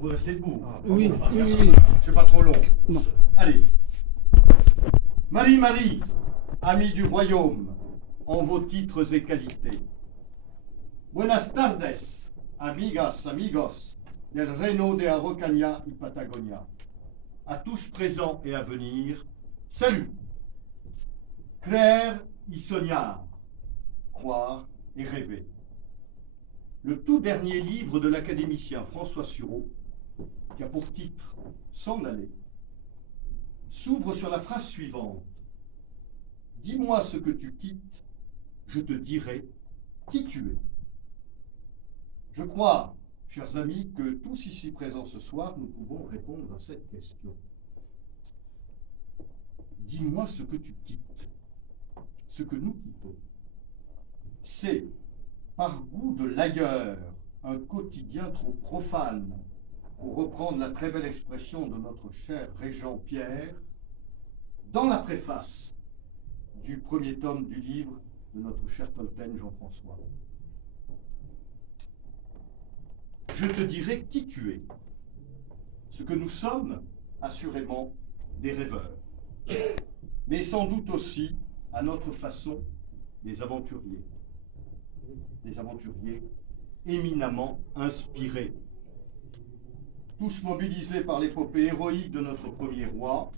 Vous restez debout. Oui, Ah, oui, merci. oui. C'est pas trop long. Non. Allez. Marie, Marie, amis du royaume, en vos titres et qualités. Buenas tardes, amigas, amigos, del reino de Araucanía y Patagonia. À tous présents et à venir, salut. Creer y soñar, croire et rêver. Le tout dernier livre de l'académicien François Sureau, qui a pour titre S'en aller, s'ouvre sur la phrase suivante. Dis-moi ce que tu quittes, je te dirai qui tu es. Je crois, chers amis, que tous ici présents ce soir, nous pouvons répondre à cette question. Dis-moi ce que tu quittes, ce que nous quittons. C'est, par goût de l'ailleurs, un quotidien trop profane, pour reprendre la très belle expression de notre cher régent Pierre, dans la préface du premier tome du livre de notre cher Tolkien Jean-François. Je te dirai qui tu es. Ce que nous sommes, assurément, des rêveurs, mais sans doute aussi, à notre façon, des aventuriers éminemment inspirés. Tous mobilisés par l'épopée héroïque de notre premier roi,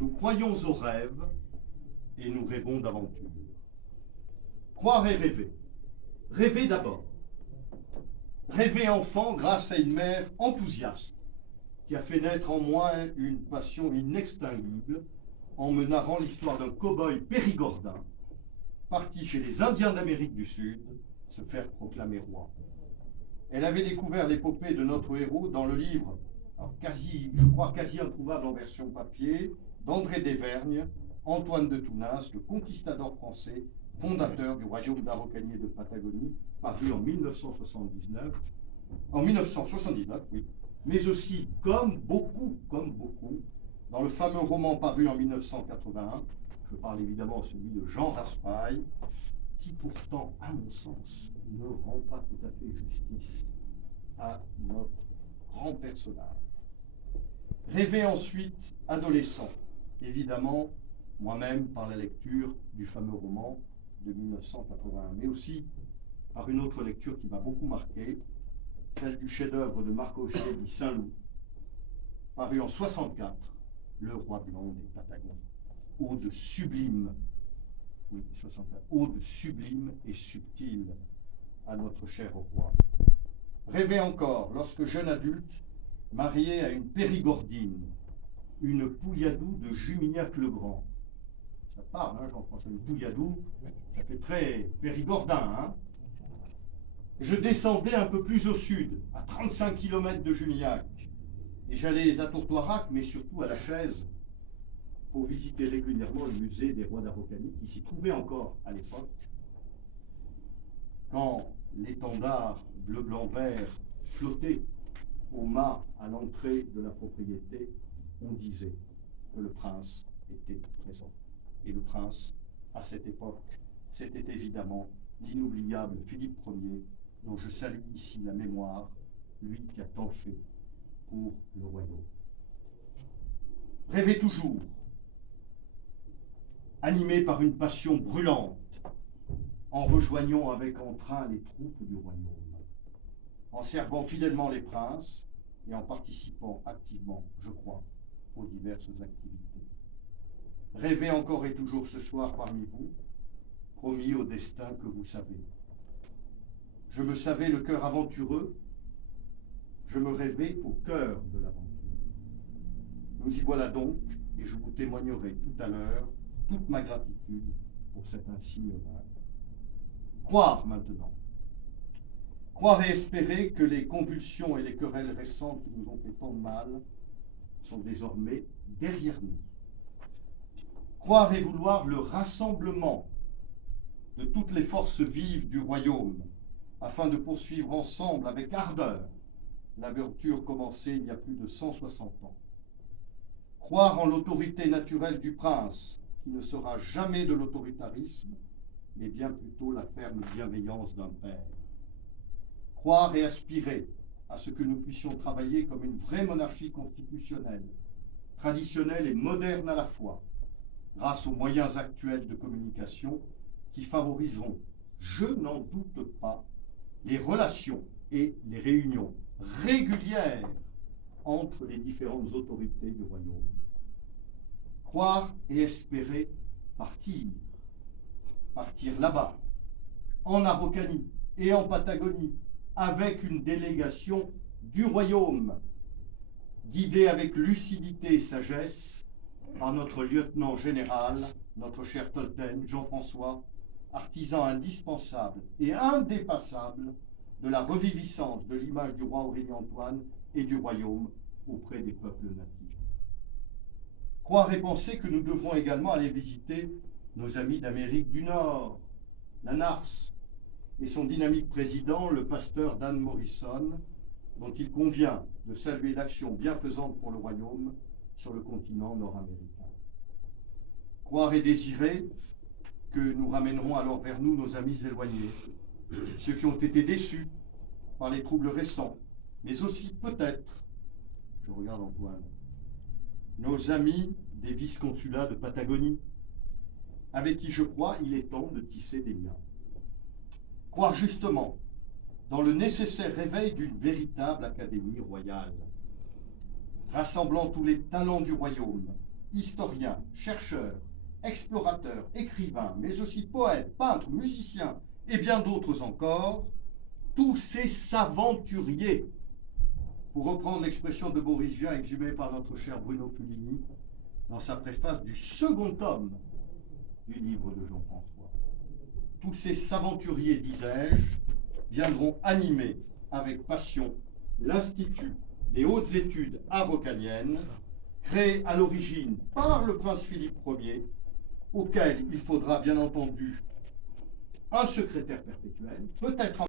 nous croyons aux rêves et nous rêvons d'aventure. Croire et rêver. Rêver d'abord. Rêver enfant grâce à une mère enthousiaste qui a fait naître en moi une passion inextinguible en me narrant l'histoire d'un cow-boy périgordin parti chez les Indiens d'Amérique du Sud se faire proclamer roi. Elle avait découvert l'épopée de notre héros dans le livre, alors je crois quasi introuvable en version papier, d'André Desvergnes, Antoine de Tounens, le conquistador français, fondateur du royaume d'Araucanie et de Patagonie, paru en 1979, oui, mais aussi, comme beaucoup, dans le fameux roman paru en 1981, je parle évidemment de celui de Jean Raspail, qui pourtant, à mon sens, ne rend pas tout à fait justice à notre grand personnage. Rêver ensuite adolescent, évidemment, moi-même par la lecture du fameux roman de 1981, mais aussi par une autre lecture qui m'a beaucoup marqué, celle du chef-d'œuvre de Marc Auger dit Saint-Loup, paru en 64, Le Roi Blanc des Patagons, ode sublime, oui, 64, ode sublime et subtile à notre cher roi. Rêver encore, lorsque jeune adulte, marié à une Périgordine, une Pouilladou de Jumignac-le-Grand. Ça parle, hein, Jean-François, une Pouilladou, ça fait très périgordin, hein. Je descendais un peu plus au sud, à 35 km de Jumignac, et j'allais à Tourtoirac, mais surtout à la Chaise, pour visiter régulièrement le musée des rois d'Araucanie, qui s'y trouvait encore à l'époque, quand l'étendard bleu, blanc, vert flottait au mât à l'entrée de la propriété, on disait que le prince était présent. Et le prince, à cette époque, c'était évidemment l'inoubliable Philippe Ier, dont je salue ici la mémoire, lui qui a tant fait pour le royaume. Rêver toujours, animé par une passion brûlante, en rejoignant avec entrain les troupes du royaume, en servant fidèlement les princes et en participant activement, je crois, aux diverses activités. Rêvez encore et toujours ce soir parmi vous, promis au destin que vous savez. Je me savais le cœur aventureux, je me rêvais au cœur de l'aventure. Nous y voilà donc, et je vous témoignerai tout à l'heure toute ma gratitude pour cet insigne honneur. Croire maintenant. Croire et espérer que les convulsions et les querelles récentes qui nous ont fait tant de mal sont désormais derrière nous. Croire et vouloir le rassemblement de toutes les forces vives du royaume afin de poursuivre ensemble avec ardeur l'aventure commencée il y a plus de 160 ans. Croire en l'autorité naturelle du prince, qui ne sera jamais de l'autoritarisme, mais bien plutôt la ferme bienveillance d'un père. Croire et aspirer à ce que nous puissions travailler comme une vraie monarchie constitutionnelle, traditionnelle et moderne à la fois, grâce aux moyens actuels de communication qui favoriseront, je n'en doute pas, les relations et les réunions régulières entre les différentes autorités du royaume. Croire et espérer partir là-bas, en Araucanie et en Patagonie, avec une délégation du royaume, guidée avec lucidité et sagesse par notre lieutenant général, notre cher Tolten, Jean-François, artisan indispensable et indépassable de la reviviscence de l'image du roi Aurélien-Antoine et du royaume auprès des peuples natifs. Croire et penser que nous devrons également aller visiter nos amis d'Amérique du Nord, la NARS, et son dynamique président, le pasteur Dan Morrison, dont il convient de saluer l'action bienfaisante pour le royaume sur le continent nord-américain. Croire et désirer que nous ramènerons alors vers nous nos amis éloignés, ceux qui ont été déçus par les troubles récents, mais aussi peut-être, je regarde Antoine, nos amis des vice-consulats de Patagonie, avec qui je crois il est temps de tisser des liens. Croire justement dans le nécessaire réveil d'une véritable académie royale, rassemblant tous les talents du royaume, historiens, chercheurs, explorateurs, écrivains, mais aussi poètes, peintres, musiciens et bien d'autres encore, tous ces s'aventuriers, pour reprendre l'expression de Boris Vian exhumée par notre cher Bruno Fulini dans sa préface du second tome du livre de Jean-François. Tous ces s'aventuriers, disais-je, viendront animer avec passion l'Institut des hautes études araucaniennes, créé à l'origine par le prince Philippe Ier, auquel il faudra bien entendu un secrétaire perpétuel, peut-être